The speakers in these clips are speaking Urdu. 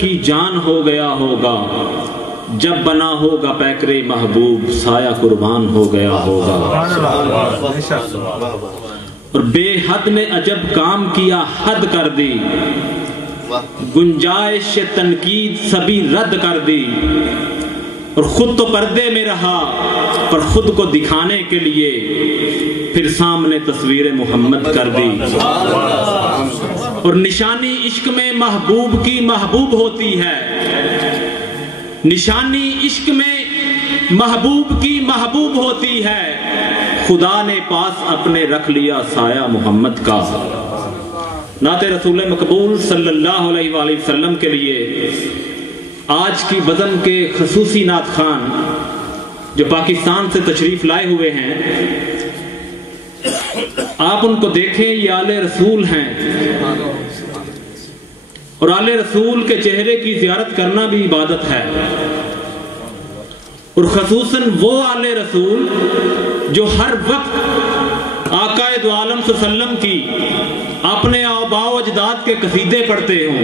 کی جان ہو گیا ہوگا، جب بنا ہوگا پیکرے محبوب سایہ قربان ہو گیا ہوگا۔ اور بے حد نے عجب کام کیا حد کر دی، گنجائش تنقید سبھی رد کر دی، اور خود تو پردے میں رہا پر خود کو دکھانے کے لیے پھر سامنے تصویر محمد کر دی۔ اور نشانی عشق میں محبوب کی محبوب ہوتی ہے، نشانی عشق میں محبوب کی محبوب ہوتی ہے، خدا نے پاس اپنے رکھ لیا سایہ محمد کا۔ نعت رسول مقبول صلی اللہ علیہ وآلہ وسلم کے لیے آج کی بزم کے خصوصی نعت خان جو پاکستان سے تشریف لائے ہوئے ہیں، آپ ان کو دیکھیں، یہ آل رسول ہیں، اور آل رسول کے چہرے کی زیارت کرنا بھی عبادت ہے، اور خصوصاً وہ آل رسول جو ہر وقت آقا دو عالم صلی اللہ علیہ وسلم کی اپنے آباء و اجداد کے قصیدے پڑھتے ہوں،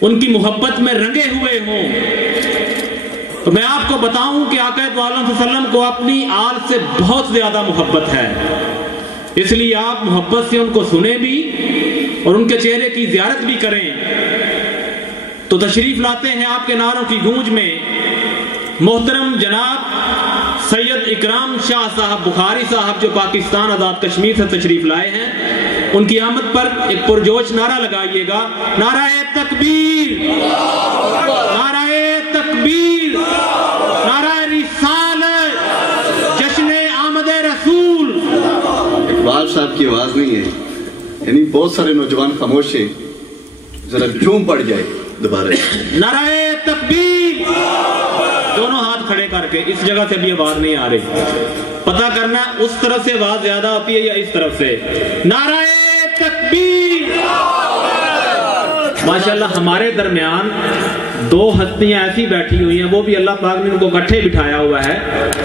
ان کی محبت میں رنگے ہوئے ہوں۔ تو میں آپ کو بتاؤں کہ آقا دو عالم صلی اللہ علیہ وسلم کو اپنی آل سے بہت زیادہ محبت ہے، اس لیے آپ محبت سے ان کو سنیں بھی اور ان کے چہرے کی زیارت بھی کریں۔ تو تشریف لاتے ہیں آپ کے نعروں کی گونج میں محترم جناب سید اکرام شاہ صاحب بخاری صاحب، جو پاکستان آزاد کشمیر سے تشریف لائے ہیں۔ ان کی آمد پر ایک پرجوش نعرہ لگائیے گا، نعرہ تکبیر، نعرہ تکبیر، نعرہ رسالت، جشن آمد رسول۔ اقبال صاحب کی آواز نہیں ہے، یعنی بہت سارے نوجوان خاموش ہیں، ذرا جھوم پڑ جائے دوبارہ۔ نعرہ تکبیر، دونوں ہاتھ کھڑے کر کے، اس جگہ سے بھی آواز نہیں آ رہی، پتہ کرنا اس طرف سے آواز زیادہ ہوتی ہے یا اس طرف سے۔ نعرہ تکبیر۔ ماشاءاللہ ہمارے درمیان دو ہستیاں ایسی بیٹھی ہوئی ہیں، وہ بھی اللہ پاک نے ان کو اکٹھے بٹھایا ہوا ہے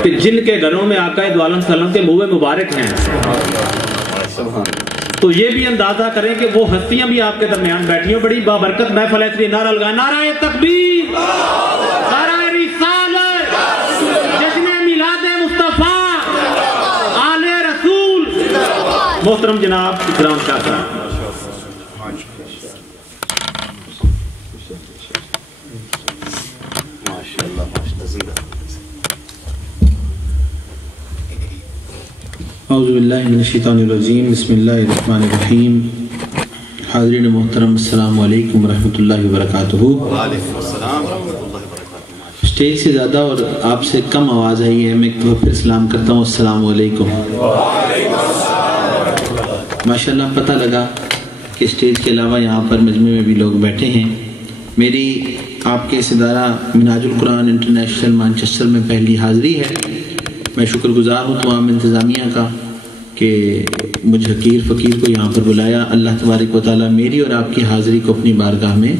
کہ جن کے گھروں میں آقا دو عالم صلی اللہ علیہ وسلم کے منہ مبارک ہیں، تو یہ بھی اندازہ کریں کہ وہ ہستیاں بھی آپ کے درمیان بیٹھی ہیں۔ بڑی بابرکت محفل ہے، اس لیے نعرہ لگائیں، نعرہ تکبیر، نعرہ رسالت، جشن میلاد مصطفیٰ، آل رسول۔ محترم جناب اکرام شاہ صاحب۔ اعوذ باللہ من الشیطان الرجیم، بسم اللہ الرحمن الرحیم۔ حاضرین محترم، السلام علیکم ورحمۃ اللہ وبرکاتہ۔ وعلیکم السلام ورحمۃ اللہ وبرکاتہ۔ اسٹیج سے زیادہ اور آپ سے کم آواز آئی ہے، میں پھر سلام کرتا ہوں، السلام علیکم۔ ماشاءاللہ پتہ لگا کہ اسٹیج کے علاوہ یہاں پر مجمع میں بھی لوگ بیٹھے ہیں۔ میری آپ کے اس ادارہ منہاج القرآن انٹرنیشنل مانچسٹر میں پہلی حاضری ہے۔ میں شکر گزار ہوں تمام انتظامیہ کا کہ مجھ حقیر فقیر کو یہاں پر بلایا۔ اللہ تبارک و تعالیٰ میری اور آپ کی حاضری کو اپنی بارگاہ میں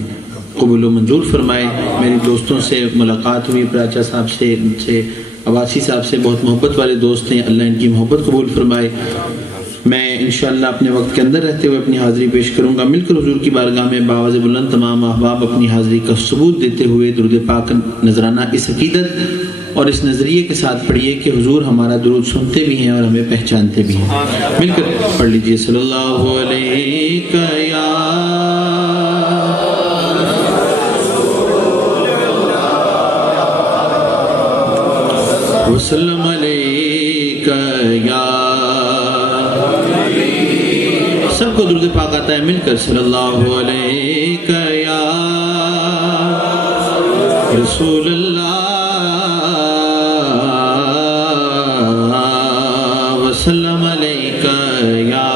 قبول و منظور فرمائے۔ میری دوستوں سے ملاقات ہوئی، پراچا صاحب سے، ان سے عباسی صاحب سے، بہت محبت والے دوست ہیں، اللہ ان کی محبت قبول فرمائے۔ میں انشاءاللہ اپنے وقت کے اندر رہتے ہوئے اپنی حاضری پیش کروں گا۔ مل کر حضور کی بارگاہ میں باواز بلند تمام احباب اپنی حاضری کا ثبوت دیتے ہوئے درود پاک نذرانہ اس عقیدت اور اس نظریے کے ساتھ پڑھیے کہ حضور ہمارا درود سنتے بھی ہیں اور ہمیں پہچانتے بھی ہیں۔ مل کر پڑھ لیجئے، صلی اللہ علیہ یا وسلم علیہ یا۔ سب کو درود پاک آتا ہے، مل کر صلی اللہ علیہ یا رسول اللہ وسلم علیہ یا۔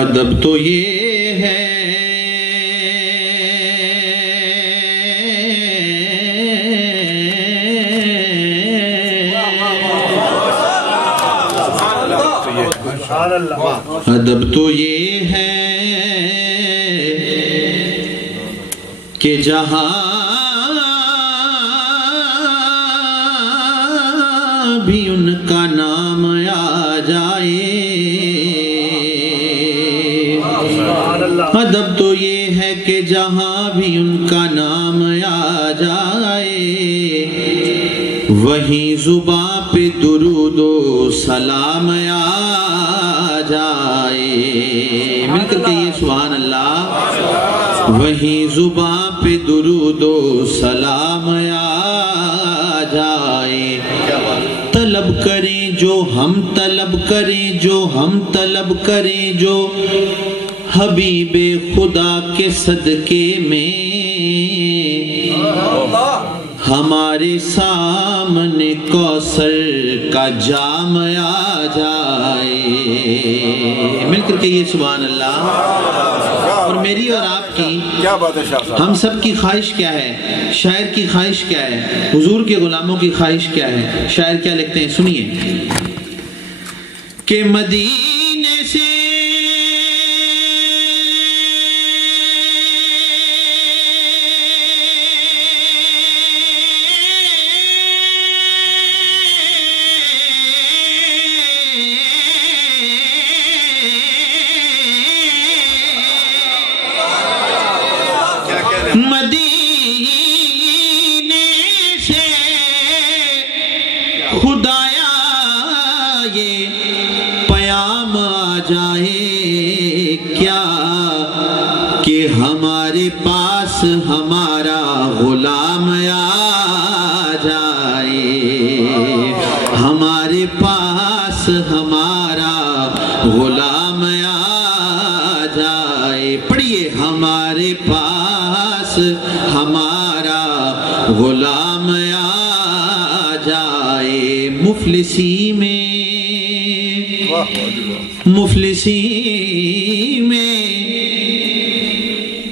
ادب تو یہ ہے ادب تو یہ ہے کہ جہاں بھی ان کا نام آ جائے ادب تو یہ ہے کہ جہاں بھی ان کا نام آ جائے وہیں زباں پہ درود و سلام آ جائے. مل کر کہیے سبحان اللہ. وہیں زباں پہ درود و سلام آ جائے. طلب کریں جو ہم طلب کریں جو ہم طلب کریں جو حبیب خدا کے صدقے میں ہمارے سامنے کوثر کا جام آ جائے. مل کر کہیے سبحان اللہ. اور میری اور آپ کی کیا بات ہے شاہ صاحب, ہم سب کی خواہش کیا ہے؟ شاعر کی خواہش کیا ہے؟ حضور کے غلاموں کی خواہش کیا ہے؟ شاعر کیا لکھتے ہیں سنیے کہ مدینے سے خدایا یہ پیام آ جائے کیا کہ ہمارے پاس ہمارا غلام آ جائے. ہمارے پاس ہمارا غلام آ جائے. پڑھیے ہمارے پاس ہمارا غلام آ جائے. مفلسی میں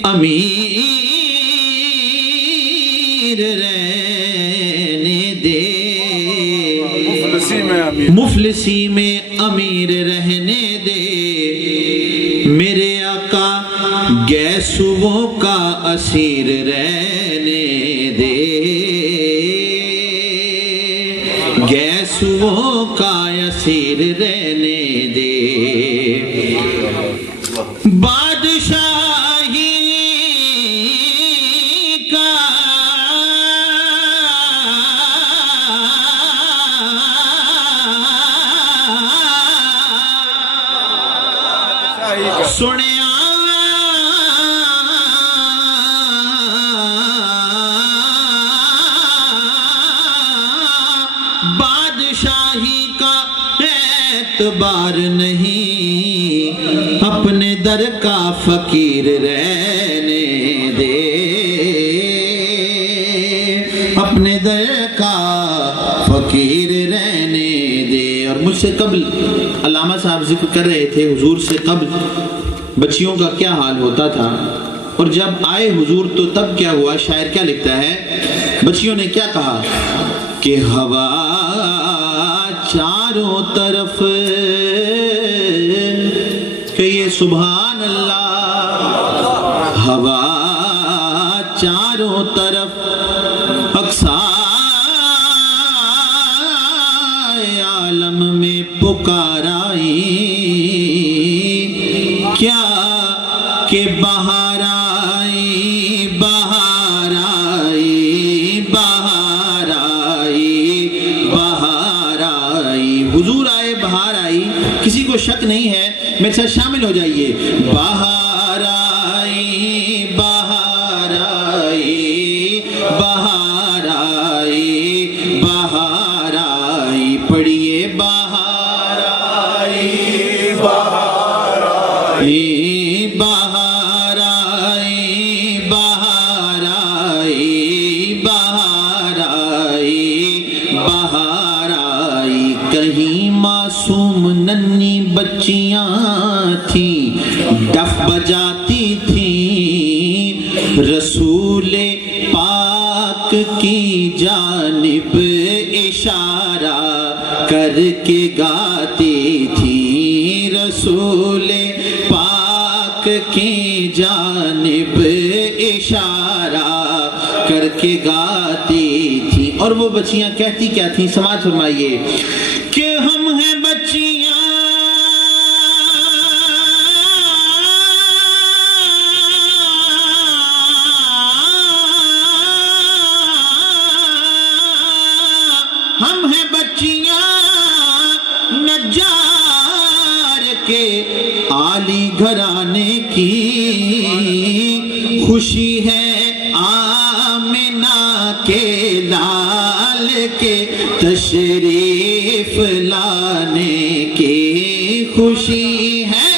امیر رہنے دے. مفلسی میں امیر رہنے دے. میرے آقا گیسووں کا اسیر رہنے دے. گیسووں کا اسیر رہنے دے. بادشاہی کا سنیا بادشاہی کا اعتبار نہیں اپنے در کا فقیر رہنے دے. اپنے در کا فقیر رہنے دے. اور مجھ سے قبل علامہ صاحب ذکر کر رہے تھے حضور سے قبل بچیوں کا کیا حال ہوتا تھا اور جب آئے حضور تو تب کیا ہوا. شاعر کیا لکھتا ہے؟ بچیوں نے کیا کہا کہ ہوا چاروں طرف کہیے سبحان اللہ. ہوا چاروں طرف اقصائے عالم میں پکار آئی کیا کہ بہار آئی بہار آئی بہار آئی بہار آئی. حضور آئے بہار آئی, کسی کو شک نہیں ہے, میرے ساتھ شامل ہو جائیے. بہار آئی بہار آئی بہار آئی بہار آئی. پڑھیے بہار آئی بہار آئی بہار آئی بہار آئی بہار آئی بہار آئی. کہیں معصوم ننھی بچیاں تھیں ڈف بجاتی تھیں رسول پاک کی جانب اشارہ کر کے گاتی تھیں. رسول پاک کی جانب اشارہ کر کے گاتی تھی. اور وہ بچیاں کہتی کیا تھیں؟ سماعت فرمائیے کہ ہم ہیں بچیاں گھرانے کی خوشی ہے آمنہ کے لال کے تشریف لانے کی خوشی ہے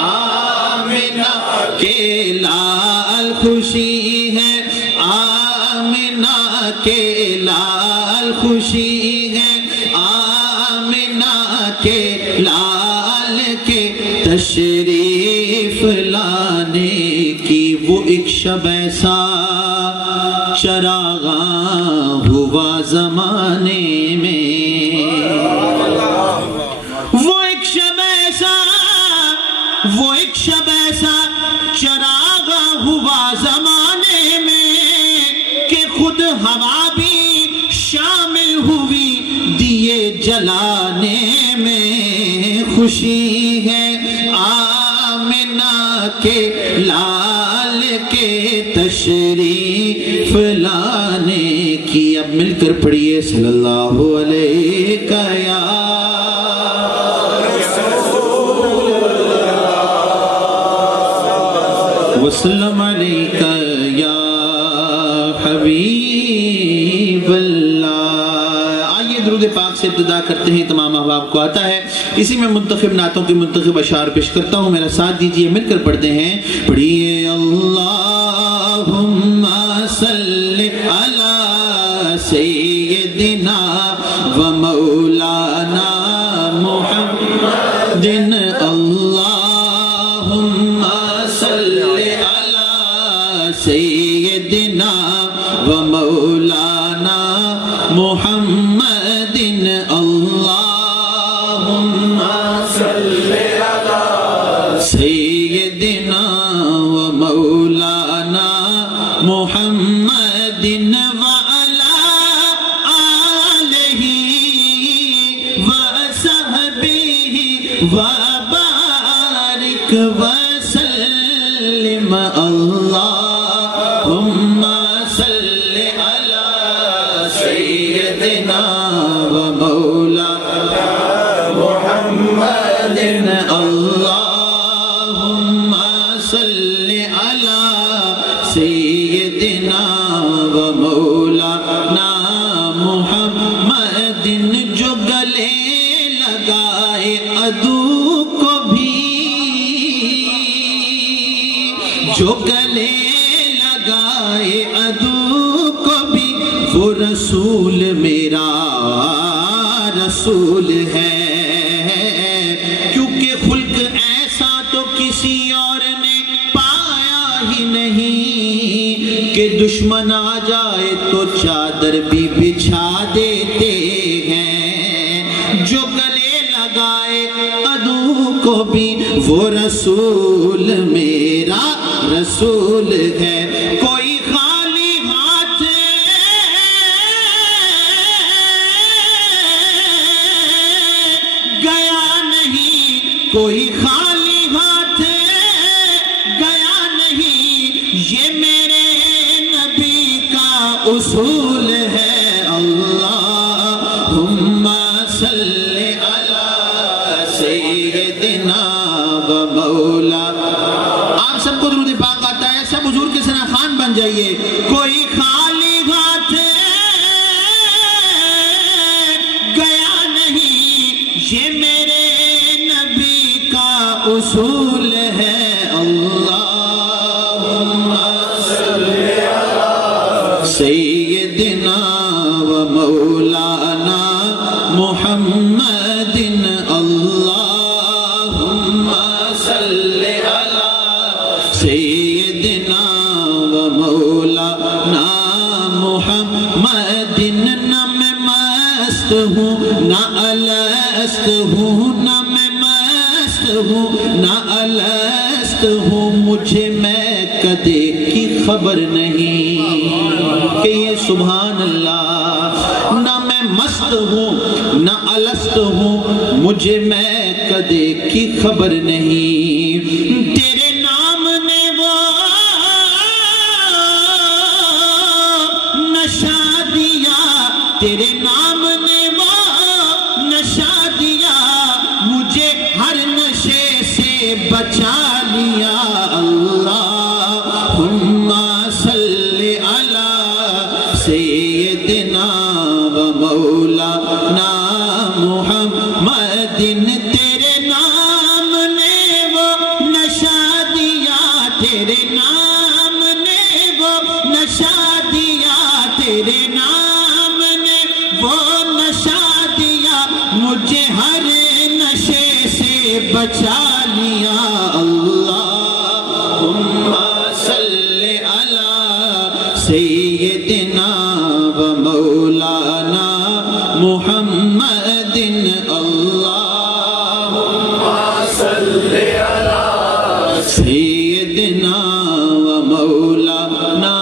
آمنہ کے لال خوشی ہے آمنہ کے لال خوشی ہے آمنہ کے لال کے تشریف لانے کی وہ ایک شب ایسا چراغاں ہوا زمانے میں وہ ایک شب ایسا چراغاں ہوا زمانے میں کہ خود ہوا بھی شامل ہوئی دیے جلانے میں خوشی ہے آمنہ کے لال کے تشریف لانے کی اب مل کر پڑھیے صلی اللہ علیہ یا وسلم علیکہ یا حبیب اللہ۔ آئیے درود پاک سے ابتدا کرتے ہیں، تمام احباب کو آتا ہے، اسی میں منتخب نعتوں کی منتخب اشعار پیش کرتا ہوں، میرا ساتھ دیجئے، مل کر پڑھتے ہیں۔ پڑھیے اللہم صلی علی سیدنا و مولانا محمد اللہم صلی علی سیدنا و مولانا محمد اللہم صلی علی سیدنا و مولانا محمد وعلی آلہ وصحبہ وبارک وسلم اللہم صلی علی سیدنا و مولانا محمد اللہم صلی علی سیدنا و مولانا محمد جو گلے لگائے عدو کو بھی جو گلے لگائے عدو کو بھی وہ رسول میرا رسول ہے، کیونکہ خلق ایسا تو کسی اور نے پایا ہی نہیں کہ دشمن آ جائے تو چادر بھی بچھا دیتے ہیں، جو گلے لگائے عدو کو بھی وہ رسول میرا رسول ہے۔ کوئی خالی ہاتھ گیا نہیں، کوئی خالی ہاتھ گیا نہیں، یہ میرے نبی کا اصول ہے۔ اللہم صلی علی سیدنا و مولانا، آپ سب کو درود پاک آتا ہے، سب حضور کے ثنا خوان بن جائیے۔ کوئی خالی ہاتھ گیا نہیں، یہ میرے نبی کا اصول ہے۔ اللہم صلی علی سیدنا و مولانا محمد اللہم صلی علی سیدنا و مولانا محمد۔ نہ میں مست ہوں نہ الست ہوں، نہ میں مست ہوں نہ الست ہوں، مجھے میں کدے کی خبر نہیں کہ یہ سبحان اللہ۔ نہ میں مست ہوں نہ الست ہوں، مجھے میں کدے کی خبر نہیں، تیرے نام نے وہ نشہ دیا، تیرے نام نے وہ نشہ دیا، مجھے ہر نشے سے بچا سیدنا و مولانا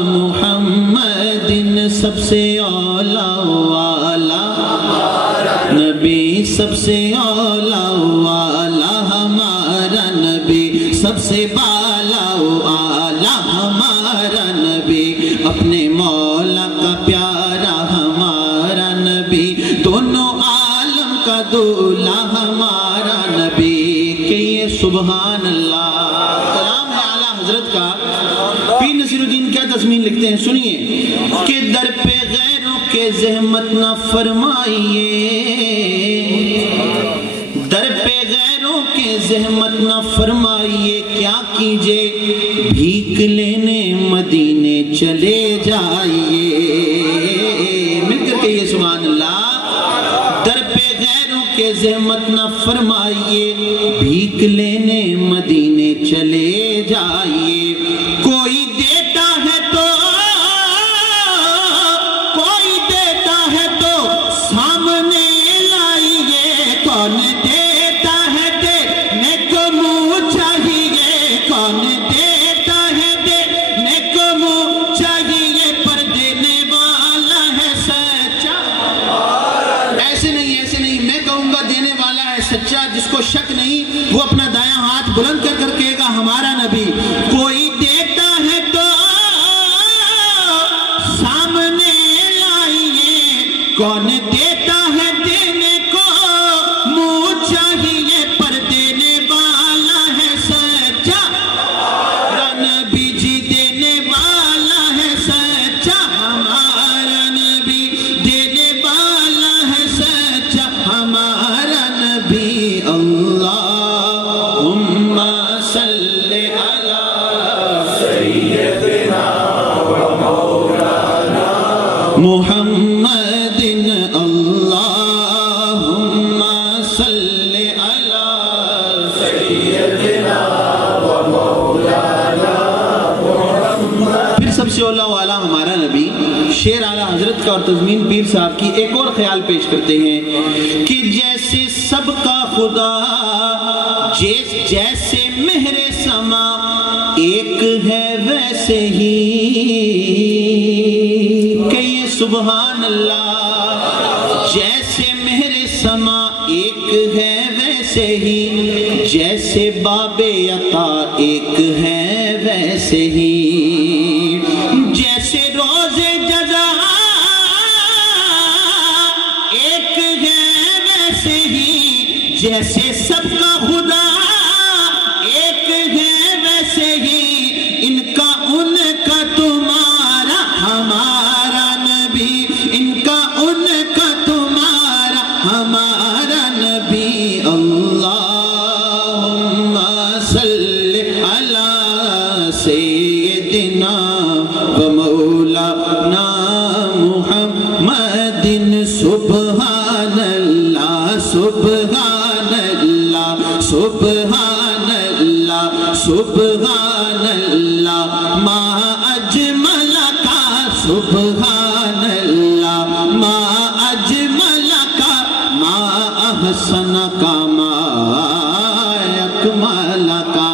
محمد سب سے اولا والا نبی، سب سے اولا والا ہمارا نبی، سب سے بالا والا ہمارا نبی، اپنے مولا کا پیارا ہمارا نبی، دونوں عالم کا دولا ہمارا نبی۔ کہیے سبحان اللہ۔ کلام ہے اعلیٰ حضرت کا۔ پیر نصیر الدین کیا تضمین لکھتے ہیں، سنیے کہ در پہ غیروں کے زحمت نہ فرمائیے، در پہ غیروں کے زحمت نہ فرمائیے، کیا کیجئے بھیک لینے مدینے چلے جائیے۔ مل کر کہیے سبحان اللہ۔ در پہ غیروں کے زحمت نہ فرمائیے، بھیک لینے مدینے چلے جائیے۔ کوئی دیتا ہے تو سامنے لائیے، کون دیتا ہے دینے کو منہ چاہیے، کون دیتا ہے دینے کو منہ چاہیے، پر دینے والا ہے سچا۔ ایسے نہیں میں کہوں گا دینے والا ہے سچا، جس کو شک نہیں وہ اپنا دایاں ہاتھ بلند کر کر کہے گا ہمارا نبی۔ کوئی دیتا ہے تو سامنے لائیے، کون دیتا ہے دینے کو منہ چاہیے، پر دینے والا ہے سچا ہمارا نبی جی، دینے والا ہے سچا ہمارا نبی، دینے والا ہے سچا ہمارا نبی۔ اللہم صلی علی سیدنا و مولانا محمد، اللہم صلی علی سیدنا و مولانا محمد۔ پھر سب سے اولا والا ہمارا نبی، شعر اعلیٰ حضرت کا اور تضمین پیر صاحب کی ایک اور خیال پیش کرتے ہیں کہ جیسے سب کا خدا، جیسے مہر سما ایک ہے ویسے ہی، کہیے سبحان اللہ۔ جیسے مہر سما ایک ہے ویسے ہی، جیسے باب عطا ایک ہے ویسے ہی، جیسے روز جزا ایک ہے ویسے ہی، جیسے سب کا خدا ایک ہے ویسے ہی، ان کا ان کا تمہارا ہمارا نبی، ان کا ان کا تمہارا ہمارا نبی۔ اللہم صلی علی سیدنا و مولانا محمد، سبحان اللہ سبحان اللہ سبحان اللہ سبحان اللہ، ما اجمل کا سبحان اللہ، ما اجمل کا، ما احسن کا، ما اکمل کا۔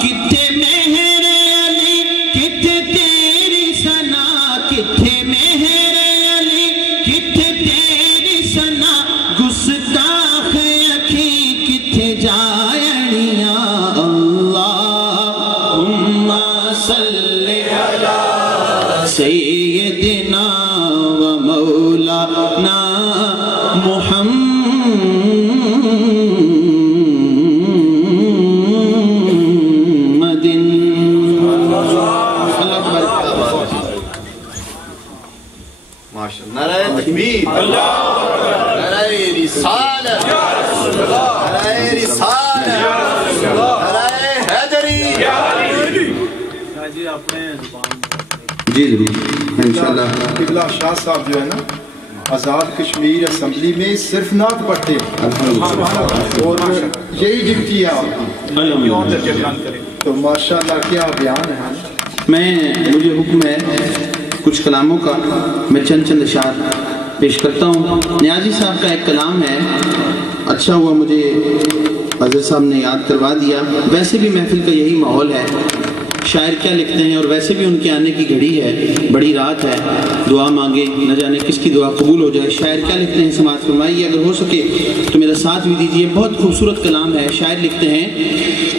کتھے مہر علی کتھے تیری ثنا، کتھے مہر علی کتھے تیری ثنا، گستاخ اکھی کتھے جائڑیاں۔ اللہم صلی علی سیدنا و مولانا محمد۔ نعرہ تکبیر، نعرہ رسالت، نعرہ رسالت، نعرہ حیدری۔ جی ضرور انشاءاللہ۔ قبلہ شاہ صاحب جو ہے نا آزاد کشمیر اسمبلی میں صرف نعت پڑھتے ہیں اور یہی ڈیوٹی ہے آپ کی، تو ماشاءاللہ کیا بیان ہے۔ مجھے حکم ہے کچھ کلاموں کا، میں چند اشعار پیش کرتا ہوں۔ نیازی صاحب کا ایک کلام ہے، اچھا ہوا مجھے حضرت صاحب نے یاد کروا دیا. ویسے بھی محفل کا یہی ماحول ہے. شاعر کیا لکھتے ہیں، اور ویسے بھی ان کے آنے کی گھڑی ہے، بڑی رات ہے، دعا مانگے نہ جانے کس کی دعا قبول ہو جائے. شاعر کیا لکھتے ہیں سماعت فرمائیے، اگر ہو سکے تو میرا ساتھ بھی دیجیے. بہت خوبصورت کلام ہے. شاعر لکھتے ہیں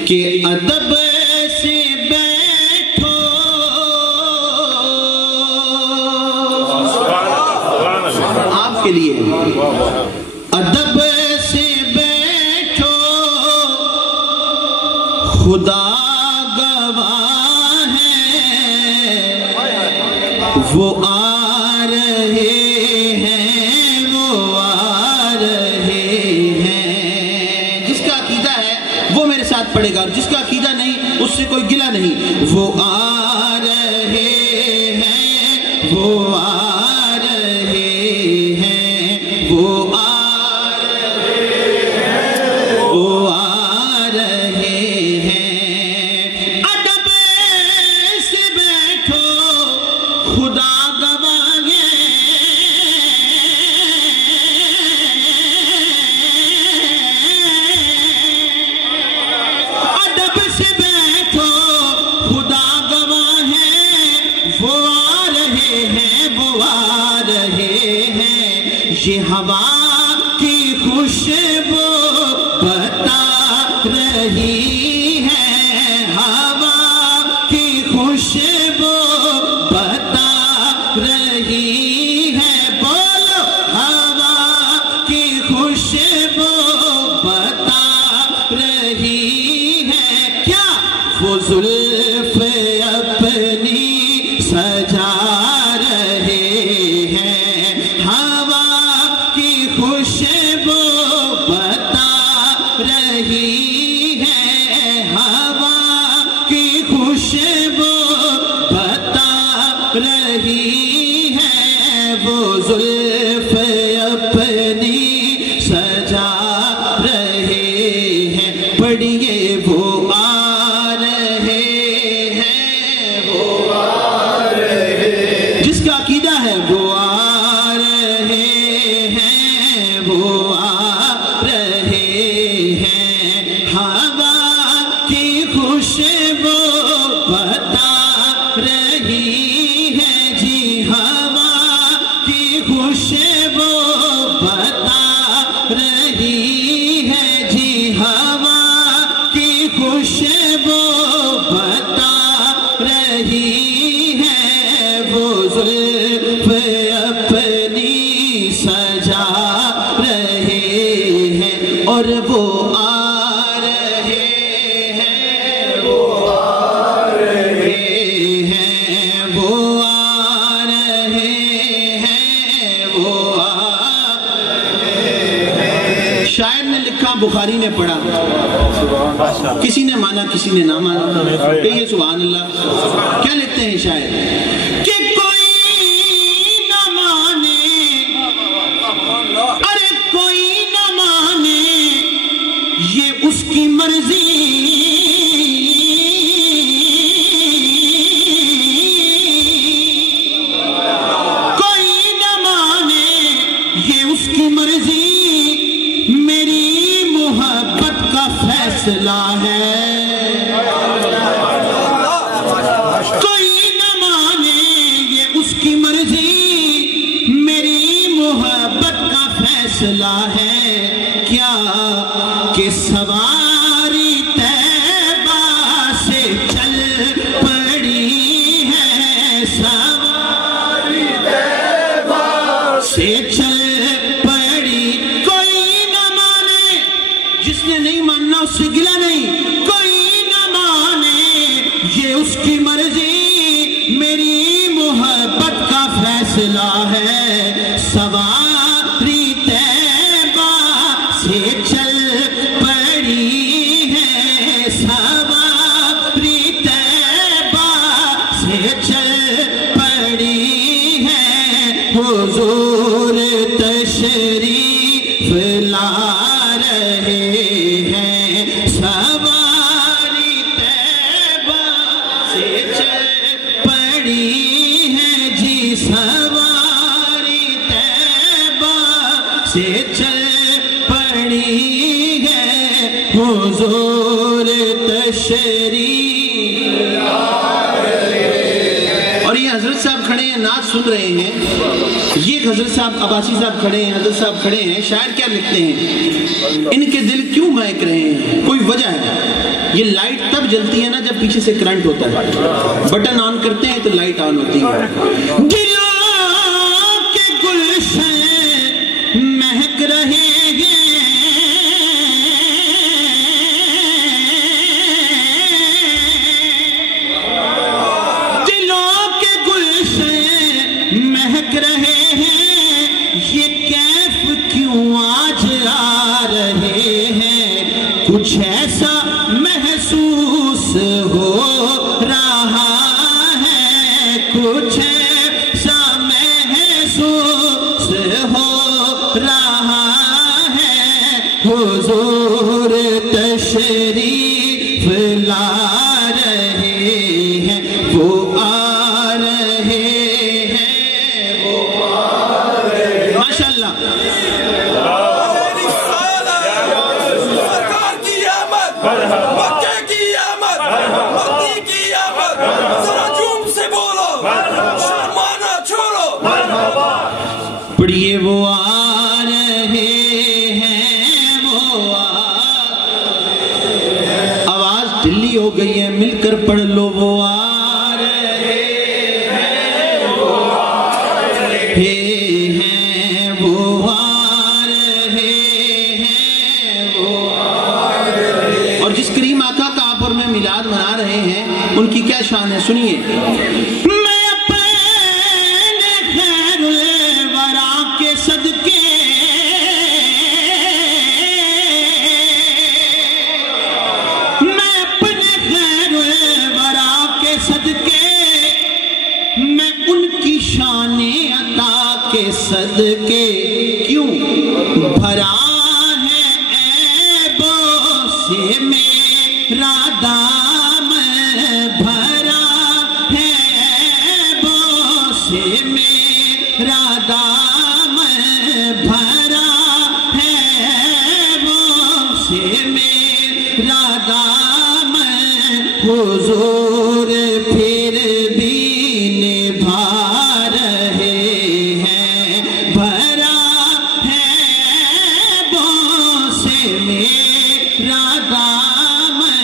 کہ ادب سے بیٹھو آپ کے لیے، ادب سے بیٹھو خدا وہ آ رہے ہیں، وہ آ رہے ہیں. جس کا عقیدہ ہے وہ میرے ساتھ پڑھے گا، اور جس کا عقیدہ نہیں اس سے کوئی گلہ نہیں. وہ آ رہے ہیں، وہ آ رہے ہیں، وہ آ رہے ہیں، وہ آ رہے ہیں. ادب سے بیٹھو خدا گواہ ہے. ادب سے بیٹھو خدا گواہ ہے. وہ آ رہے ہیں، وہ آ رہے ہیں. یہ ہوا کی خوشبو بتا رہی ہے، ہوا کی خوشبو رہی ہے. بولو ہوا کی خوشبو بتا رہی ہے. کیا وہ زلف اپنی سجا رہے ہیں. ہوا کی خوشبو بتا رہی ہے، ہوا کی خوشبو بتا رہی ہے. وہ زلف اپنی سجا رہے ہیں. پڑھیے وہ آ رہے ہیں، وہ آ رہے ہیں. جس کا عقیدہ ہے وہ آ رہے ہیں، وہ آ رہے ہیں. ہوا کی خوشبو بتا رہی ہے. جی ہوا کی خوشبو بتا رہی ہے. جی ہوا کی خوشبو بتا رہی ہے. وہ زلف اپنی سجا رہے ہیں، اور وہ آ رہے ہیں، وہ آ رہے ہیں، وہ آ رہے ہیں، وہ آ رہے ہیں. شاعر نے لکھا، بخاری نے پڑھا، کسی نے مانا کسی نے نہ مانا. کہیے سبحان اللہ. کیا لکھتے ہیں شاعر کہ کوئی نہ مانے، ارے کوئی نہ مانے، یہ اس کی مرضی. کوئی نہ مانے یہ اس کی مرضی، میری محبت کا فیصلہ ہے. کوئی نہ مانے یہ اس کی مرضی، میری محبت کا فیصلہ ہے. کیا کہ سواری طیبہ سے چل پڑی ہے، سواری طیبہ سے چل پڑی. کوئی نہ مانے، جس نے نہیں ماننا اس سے گلہ نہیں. کوئی نہ مانے یہ اس کی مرضی، میری محبت کا فیصلہ ہے. سواری طیبہ سے چل پڑی ہے، سواری طیبہ سے چل پڑی ہے. حضور تشریف لا رہے ہیں، سواری طیبہ سے چل پڑی ہے. جی سواری حضرت صاحب کھڑے ہیں نعت سن رہے ہیں. یہ حضرت صاحب عباسی صاحب کھڑے ہیں, حضرت صاحب کھڑے ہیں, شاعر کیا لکھتے ہیں, ان کے دل کیوں مہک رہے ہیں, کوئی وجہ ہے. یہ لائٹ تب جلتی ہے نا جب پیچھے سے کرنٹ ہوتا ہے, بٹن آن کرتے ہیں تو لائٹ آن ہوتی ہے. دلوں کے گلشن مہک رہے ہیں, دلوں کے گلشن مہک رہے ہیں, یہ کیف کیوں آج آ رہے ہیں, کچھ ایسا محسوس ہو رہا ہے, کچھ ایسا محسوس ہو رہا ہے, حضور تشریف لا رہے ہیں, وہ آ رہے ہیں, وہ آ رہے ہیں. ماشاءاللہ پڑھیے وہ آ رہے ہیں, وہ آواز ڈھلی ہو گئی ہے, مل کر پڑھ لو. وہ آ رہے ہیں, وہ آ رہے ہیں, وہ آ رہے ہیں, وہ آ رہے ہیں. اور جس کریم آقا کا آپ اور میں میلاد منا رہے ہیں, ان کی کیا شان ہے سنیے. صدقے کیوں بھرا ہے عیبوں سے میرا دامن, بھرا ہے عیبوں سے میرا دامن, بھرا ہے عیبوں سے میرا دامن, حضور پھر بھی نبھا رہے ہیں, بھرا ہے عیبوں سے میرا دامن,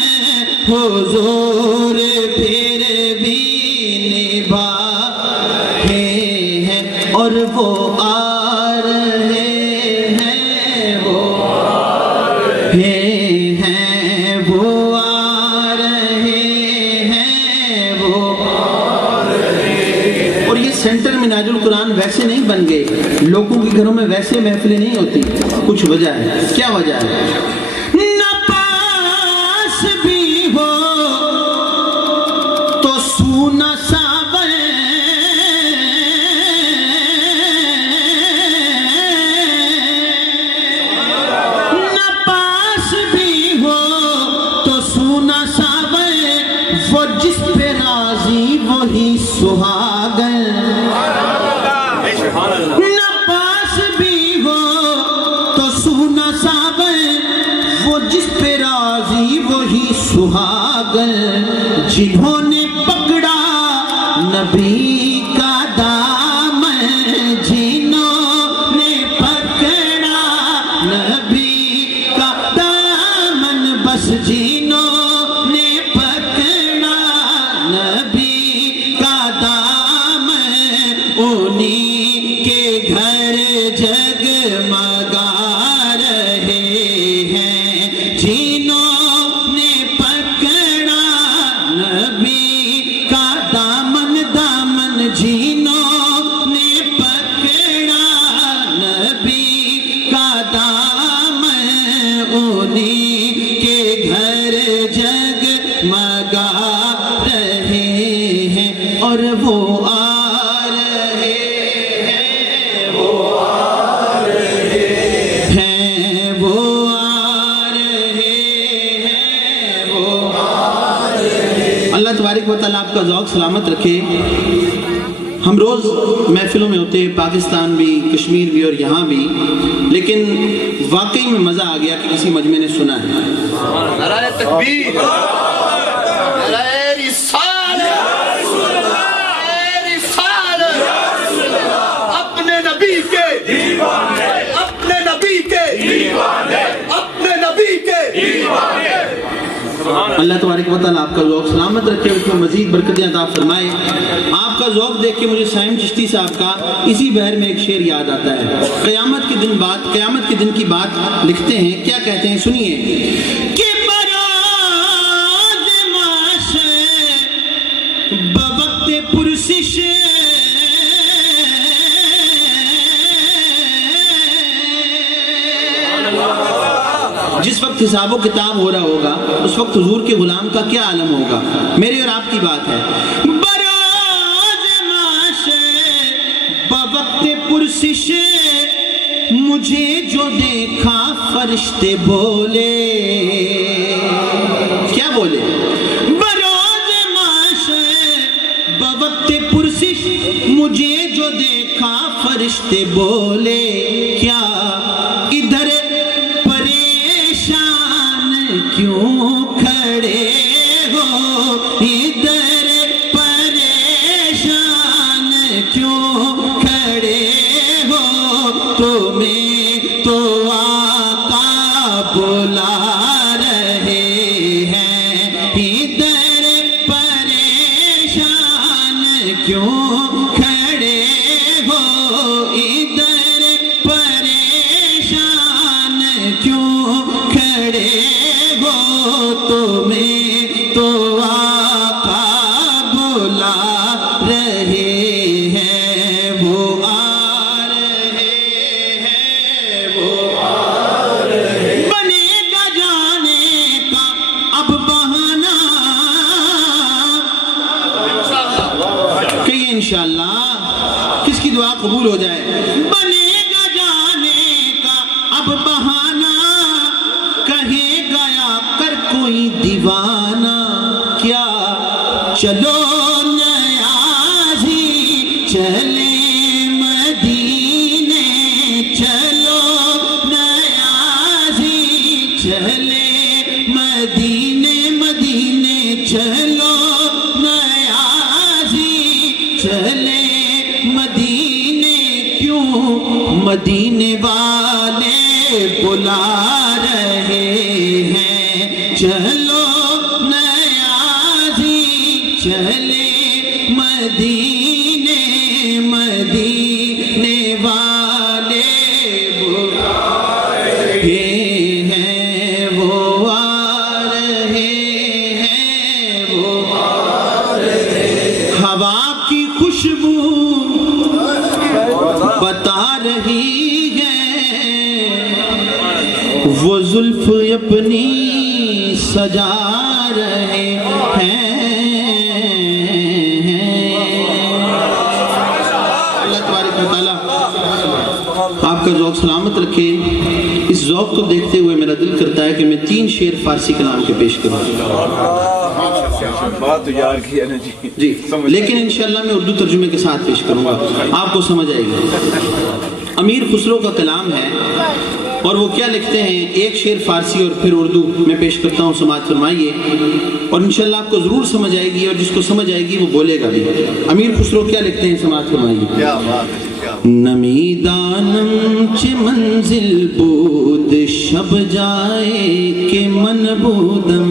حضور پھر بھی نبھا رہے ہیں. اور وہ آ رہے ہیں, وہ آ رہے ہیں, وہ آ رہے ہیں, وہ آ رہے ہیں. اور یہ سینٹر مناج القرآن ویسے نہیں بن گئے, لوگوں کے گھروں میں ویسے محفلیں نہیں ہوتی, کچھ وجہ ہے. کیا وجہ ہے؟ نہ پاس بھی ہو تو سونا ساون, نہ پاس بھی ہو تو سونا ساون, وہ جس پہ راضی وہی سہاگن. نہ پاس بھی ہو تو سونا ساون, وہ جس پہ راضی وہی سہاگن, جنہوں نے پکڑا نبی کا دامن, جنہوں نے پکڑا نبی کا دامن, بس جنہوں نے پکڑا نبی کا دامن, انہی کے گھر جگمگا رہے ہیں, جنہوں نے پکڑا نبی کا دامن, دامن جنہوں نے پکڑا نبی کا دامن, انہی کے گھر جگمگا رہے ہیں. اور وہ آ رہے ہیں, وہ آ رہے ہیں, وہ آ رہے ہیں, وہ آ رہے ہیں. اللہ تبارک و تعالیٰ آپ کا ذوق سلامت رکھے. ہم روز محفلوں میں ہوتے ہیں, پاکستان بھی, کشمیر بھی اور یہاں بھی, لیکن واقعی میں مزہ آ گیا کہ کسی مجمع نے سنا ہے. نعرہ تکبیر, نعرہ رسالت, اللہ تبارک و تعالیٰ آپ کا ذوق سلامت رکھے، اس میں مزید برکتیں عطا فرمائے۔ آپ کا ذوق دیکھ کے مجھے سائم چشتی صاحب کا اسی بہر میں ایک شعر یاد آتا ہے۔ قیامت کے دن کی بات لکھتے ہیں، کیا کہتے ہیں سنیے کہ براز معاشر بوقت پرسش جس وقت حساب و کتاب ہو رہا ہوگا اس وقت حضور کے غلام کا کیا عالم ہوگا۔ میری اور آپ کی بات ہے، براز معاشر بوقت پرسش مجھے جو دیکھا فرشتے بولے، کیا بولے؟ براز معاشر بوقت پرسش مجھے جو دیکھا فرشتے بولے، کیا ادھر کیوں کھڑے ہو، ادھر پریشان کیوں کھڑے ہو، تمہیں تو آقا بلا رہے ہیں، ادھر پریشان کیوں کھڑے ہو، ادھر پریشان کیوں کھڑے ہو، تمہیں تو آقا بلا رہے ہیں، وہ آ رہے ہیں، وہ آ رہے ہیں۔ بنے گا جانے کا اب بہانہ، کہیے انشاءاللہ کس کی دعا قبول ہو جائے۔ بنے گا جانے کا اب بہانہ، کہے گیا کر کوئی دیوانہ، کیا چلو نیازی چلے مدینے، چلو نیازی چلے مدینے، مدینے چلو نیازی چلے مدینے، کیوں مدینے والے بلا رہے ہیں، چلو نیازی چلے مدینے، مدینے والے بلا رہے ہیں، وہ آ رہے ہیں، وہ آ رہے ہیں۔ ہوا کی خوشبو بتا رہی ہے، وہ زلف اپنی سجا رہے ہیں۔ اللہ تبارک و تعالیٰ آپ کا ذوق سلامت رکھے۔ اس ذوق کو دیکھتے ہوئے میرا دل کرتا ہے کہ میں 3 شعر فارسی کلام کے پیش کروں بات تو یار کی ہے نا جی، لیکن انشاءاللہ میں اردو ترجمے کے ساتھ پیش کروں گا، آپ کو سمجھ آئے گی۔ امیر خسرو کا کلام ہے اور وہ کیا لکھتے ہیں، ایک شعر فارسی اور پھر اردو میں پیش کرتا ہوں، سماعت فرمائیے اور انشاءاللہ آپ کو ضرور سمجھ آئے گی، اور جس کو سمجھ آئے گی وہ بولے گا بھی۔ امیر خسرو کیا لکھتے ہیں، سماعت فرمائیے۔ کیا بات ہے، نمی دانم چ منزل بود شب جائے کہ من بودم،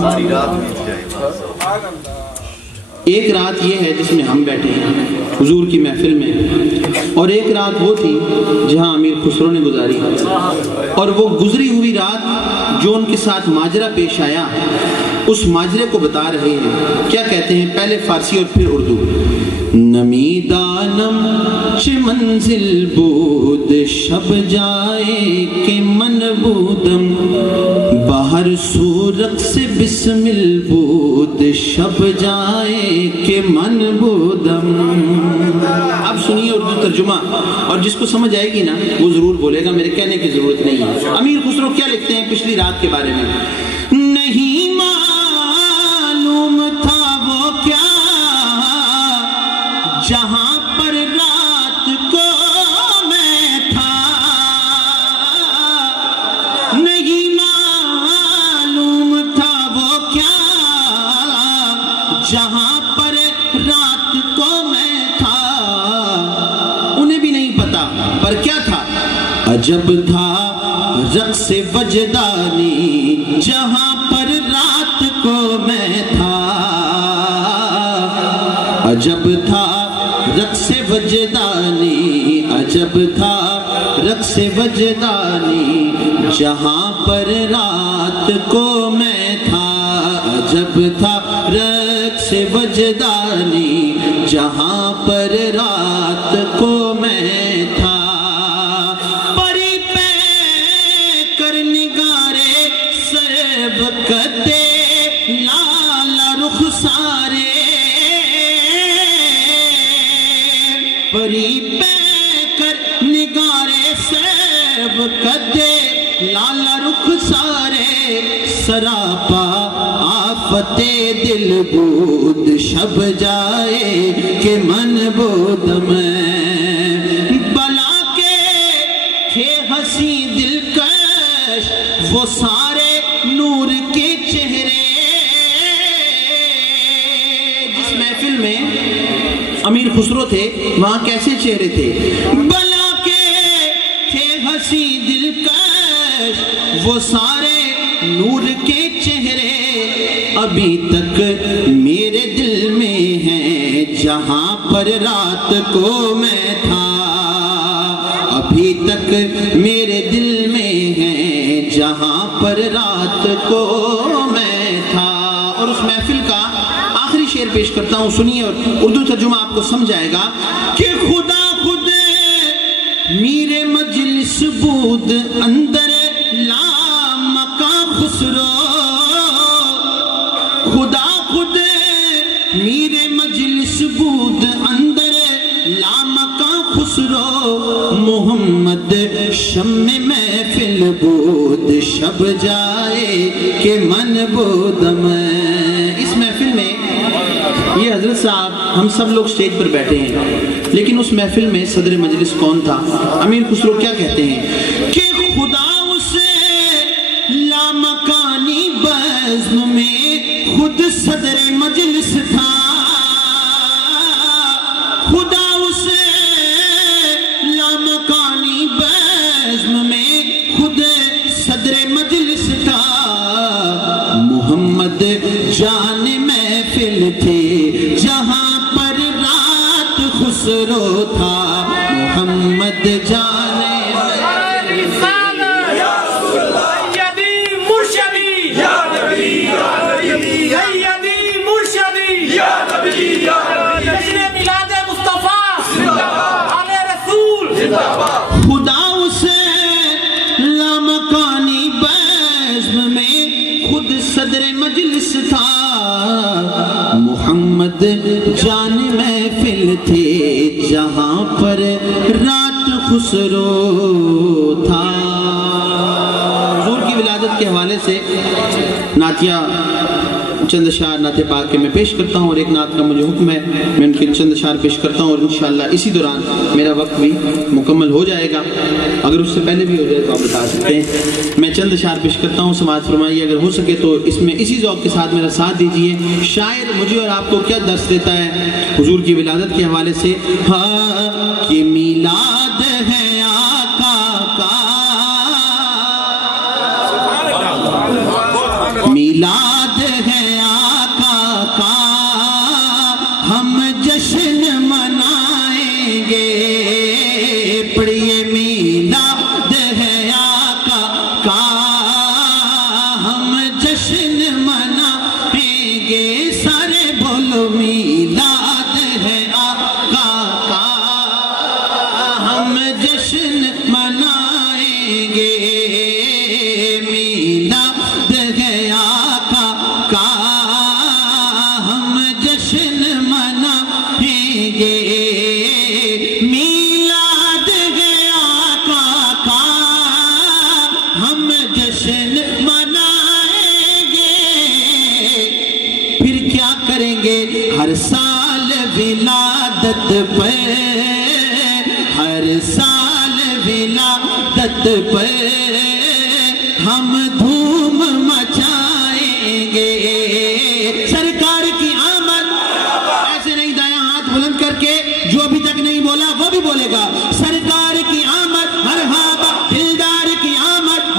ساری رات بیت جائے۔ ایک رات یہ ہے جس میں ہم بیٹھے ہیں حضور کی محفل میں، اور ایک رات وہ تھی جہاں امیر خسرو نے گزاری، اور وہ گزری ہوئی رات جو ان کے ساتھ ماجرا پیش آیا اس ماجرے کو بتا رہے ہیں۔ کیا کہتے ہیں، پہلے فارسی اور پھر اردو۔ نمی دانم چ منزل بود شب جائے کہ من بودم، باہر سورت سے بسمل بود شب جائے کہ من بودم۔ اب سنیے اردو ترجمہ، اور جس کو سمجھ آئے گی نا وہ ضرور بولے گا، میرے کہنے کی ضرورت نہیں ہے۔ امیر خسرو کیا لکھتے ہیں پچھلی رات کے بارے میں، نہیں معلوم تھا وہ کیا جہاں پر رات کو میں تھا، نہیں معلوم تھا وہ کیا جہاں پر رات کو میں تھا، انہیں بھی نہیں پتا پر کیا تھا، عجب تھا رقص وجدانی جہاں پر رات کو میں تھا عجب تھا رقص وجدانی عجب تھا رقص وجدانی جہاں پر رات کو میں تھا عجب تھا رقص وجدانی جہاں پر رات کو میں تھا پری پہ کر نگارے سب کتے لالا رخ سارے پری پہ کر نگارے سب کتے لالا رخ سارے سراپا آفت دل بود شب جائے کہ من بود میں بلا کے تھے ہنسی دلکش وہ سارے نور کے چہرے جس محفل میں امیر خسرو تھے وہاں کیسے چہرے تھے بلا کے تھے ہنسی دلکش وہ سارے نور کے چہرے ابھی تک میرے دل میں ہیں جہاں پر رات کو میں تھا ابھی تک میرے دل میں ہیں جہاں پر رات کو میں تھا اور اس محفل کا آخری شعر پیش کرتا ہوں سنیے اور اردو ترجمہ آپ کو سمجھ آئے گا کہ خدا خود میرے مجلس بود اندر لامکا خسرو خدا خود میرے مجلس بود اندر لامکا خسرو محمد شم محفل بود شب جائے کہ من بود میں اس محفل میں یہ حضرت صاحب ہم سب لوگ سٹیج پر بیٹھے ہیں لیکن اس محفل میں صدر مجلس کون تھا امیر خسرو کیا کہتے ہیں کہ خدا اسے لامکانی بزم میں خود صدر مجلس تھا خدا اسے لامکانی بزم میں خود صدر مجلس تھا محمد جان محفل تھے جہاں پر رات خسرو تھا محمد جان خدا اسے لامکانی بزم میں خود صدر مجلس تھا محمد جان محفل تھے جہاں پر رات خسرو تھا حضور کی ولادت کے حوالے سے نعتیہ چند اشعار نعت پاک کے میں پیش کرتا ہوں اور ایک نعت کا مجھے حکم ہے میں ان کے چند اشعار پیش کرتا ہوں اور انشاءاللہ اسی دوران میرا وقت بھی مکمل ہو جائے گا اگر اس سے پہلے بھی ہو جائے تو آپ بتا سکتے ہیں میں چند اشعار پیش کرتا ہوں سماعت فرمائیے اگر ہو سکے تو اس میں اسی ذوق کے ساتھ میرا ساتھ دیجئے شاعر مجھے اور آپ کو کیا درس دیتا ہے حضور کی ولادت کے حوالے سے ہاں کہ میلاد ہے آقا کا میلاد ہے آقا کا ہم جشن منائیں گے پڑھیے میلاد ہے آقا کا ہم جشن منائیں گے سارے بولو میلاد ہے آقا کا ہم جشن منائیں گے میلاد ہے آقا کا ہم جشن منائیں گے میلاد ہے آقا کا ہم جشن منائیں گے پھر کیا کریں گے ہر سال ولادت پر ہر سال ولادت پر ہم دھوم مچائیں گے سرکار کی آمد ایسے نہیں دایاں ہاتھ بلند کر کے جو ابھی تک نہیں بولا وہ بھی بولے گا سرکار کی آمد مرحبا دلدار کی آمد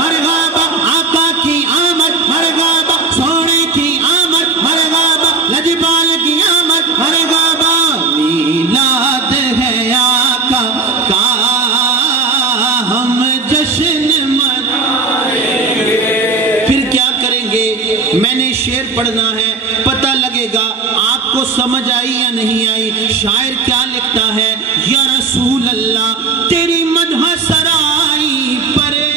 میں نے شعر پڑھنا ہے، پتہ لگے گا آپ کو سمجھ آئی یا نہیں آئی۔ شاعر کیا لکھتا ہے؟ یا رسول اللہ تیری مدح سرائی پرے،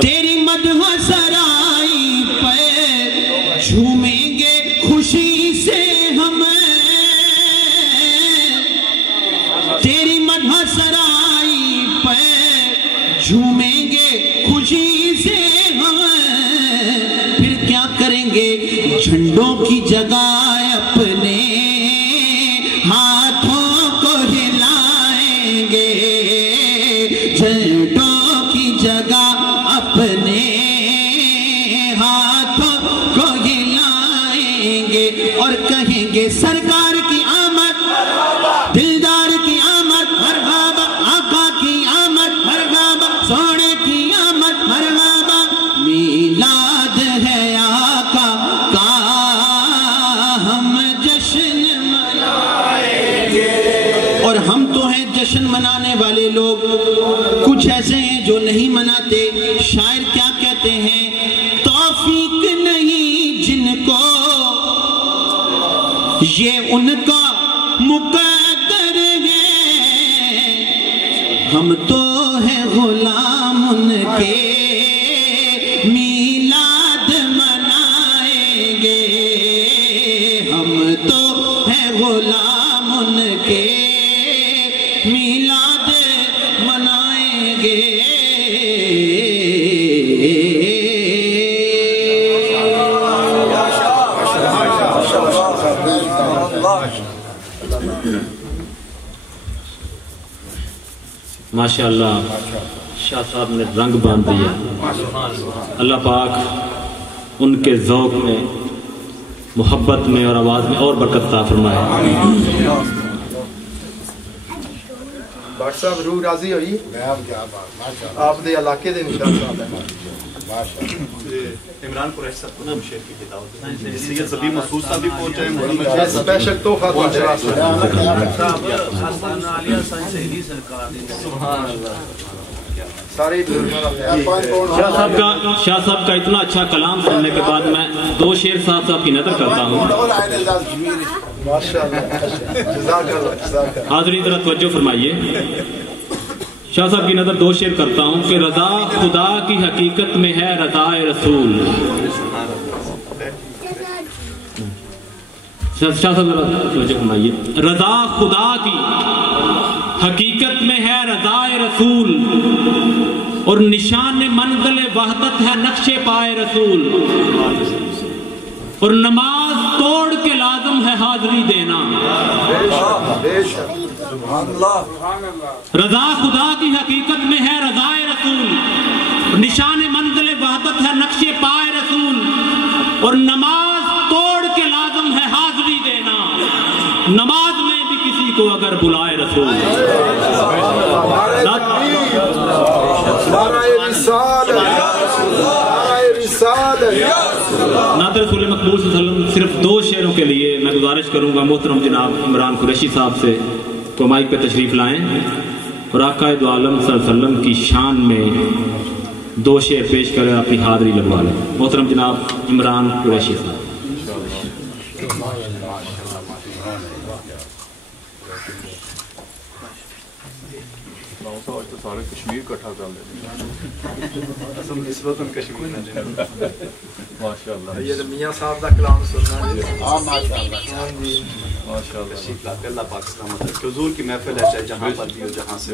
تیری مدح سرائی پہ جھومیں گے خوشی سے ہم، تیری مدح سرائی پہ جھومیں گے خوشی سے ہم، پھر کیا کریں گے؟ جھنڈوں کی جگہ اپنے ہاتھوں کو ہلائیں گے، جھنڈوں کی جگہ اپنے ہاتھوں کو ہلائیں گے، اور کہیں گے سرکار کی آمد، دلدار کی آمد مرحبا، آقا کی آمد مرحبا، سونے کی آمد مرحبا، میلاد ہے آقا کا ہم جشن منائیں گے۔ اور ہم تو ہیں جشن منانے والے لوگ، کچھ ایسے ہیں جو نہیں مناتے۔ شاعر کیا کہتے ہیں؟ توفیق نہیں جن کو یہ ان کا مقدر ہے، ہم تو ہیں غلام ان کے، میلاد منائیں گے، ہم تو ہیں غلام ان کے، میلاد منائیں گے۔ ماشاءاللہ شاہ صاحب نے رنگ باندھ دیا۔ اللہ پاک ان کے ذوق میں، محبت میں اور آواز میں اور برکت عطا فرمائے۔ بٹ صاحب روح راضی ہوئی آپ دے علاقے دے نشان صاحب عمران قریشی صاحب کو نام شیئر کی دعوت سید زبی مسعود صاحب بھی پہنچے ہیں، اسپیشل تحفہ پہنچا۔ شاہ صاحب کا اتنا اچھا کلام سننے کے بعد میں دو شعر صاحب کی نظر کرتا ہوں۔ حاضرین ذرا توجہ فرمائیے، شاہ صاحب کی نظر دو شعر کرتا ہوں کہ رضا خدا کی حقیقت میں ہے رضا رسول۔ شاہ صاحب ذرا توجہ فرمائیے، رضا خدا کی حقیقت میں ہے رضا رسول، اور نشان منزل وحدت ہے نقش پائے رسول، اور نماز توڑ کے لازم ہے حاضری دینا۔ رضا خدا کی حقیقت میں ہے رضا رسول، نشان منزل وحدت ہے نقش پائے رسول، اور نماز توڑ کے لازم ہے حاضری دینا، نماز میں بھی کسی کو اگر بلائے رسول۔ نعت رسول مقبول صلی اللہ علیہ وسلم صرف دو شعروں کے لیے میں گزارش کروں گا محترم جناب عمران قریشی صاحب سے تو مائک پہ تشریف لائیں اور آقا دو عالم صلی اللہ علیہ وسلم کی شان میں دو شعر پیش کریں، اپنی حاضری لگوا لیں۔ محترم جناب عمران قریشی صاحب۔ سارے کشمیر کٹھا کر لیتے ہیں، نسبت کشمیر ماشاءاللہ۔ یہ میاں صاحب کا کلام سننا ماشاءاللہ، اللہ پاک سلامت ہے کہ حضور کی محفل ہے چاہے جہاں پر بھی ہو، جہاں سے